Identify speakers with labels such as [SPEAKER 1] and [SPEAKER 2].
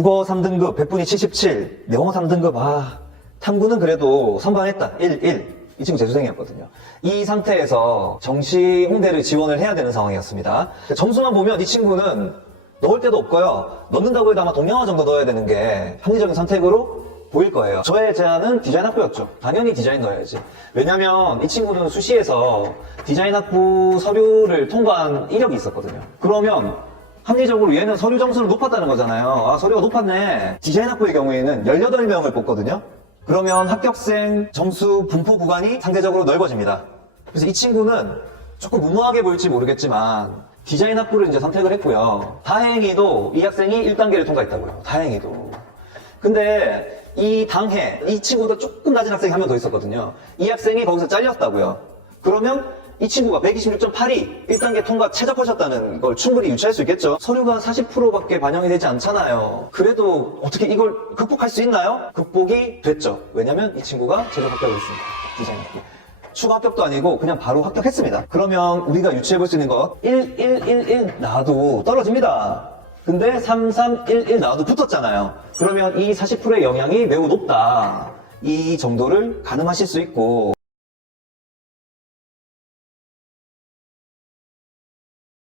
[SPEAKER 1] 국어 3등급 100분이 77, 영어 3등급 아 탐구는 그래도 선방했다 1, 1. 이 친구 재수생이었거든요. 이 상태에서 정시 홍대를 지원을 해야 되는 상황이었습니다. 점수만 보면 이 친구는 넣을 데도 없고요. 넣는다고 해도 아마 동양화 정도 넣어야 되는 게 합리적인 선택으로 보일 거예요. 저의 제안은 디자인 학부였죠. 당연히 디자인 넣어야지. 왜냐면 이 친구는 수시에서 디자인 학부 서류를 통과한 이력이 있었거든요. 그러면 합리적으로 얘는 서류 점수는 높았다는 거잖아요. 아, 서류가 높았네. 디자인 학부의 경우에는 18명을 뽑거든요. 그러면 합격생 점수 분포 구간이 상대적으로 넓어집니다. 그래서 이 친구는 조금 무모하게 보일지 모르겠지만 디자인 학부를 이제 선택을 했고요. 다행히도 이 학생이 1단계를 통과했다고요. 다행히도. 근데 이 당해 이 친구보다 조금 낮은 학생이 한 명 더 있었거든요. 이 학생이 거기서 잘렸다고요. 그러면 이 친구가 126.8이 1단계 통과 최적하셨다는 걸 충분히 유추할 수 있겠죠. 서류가 40%밖에 반영이 되지 않잖아요. 그래도 어떻게 이걸 극복할 수 있나요? 극복이 됐죠. 왜냐면 이 친구가 최종 합격을 했습니다. 디자인 학교. 추가 합격도 아니고 그냥 바로 합격했습니다. 그러면 우리가 유추해 볼 수 있는 것 1, 1, 1, 1 나와도 떨어집니다. 근데 3, 3, 1, 1 나와도 붙었잖아요. 그러면 이 40%의 영향이 매우 높다. 이 정도를 가늠하실 수 있고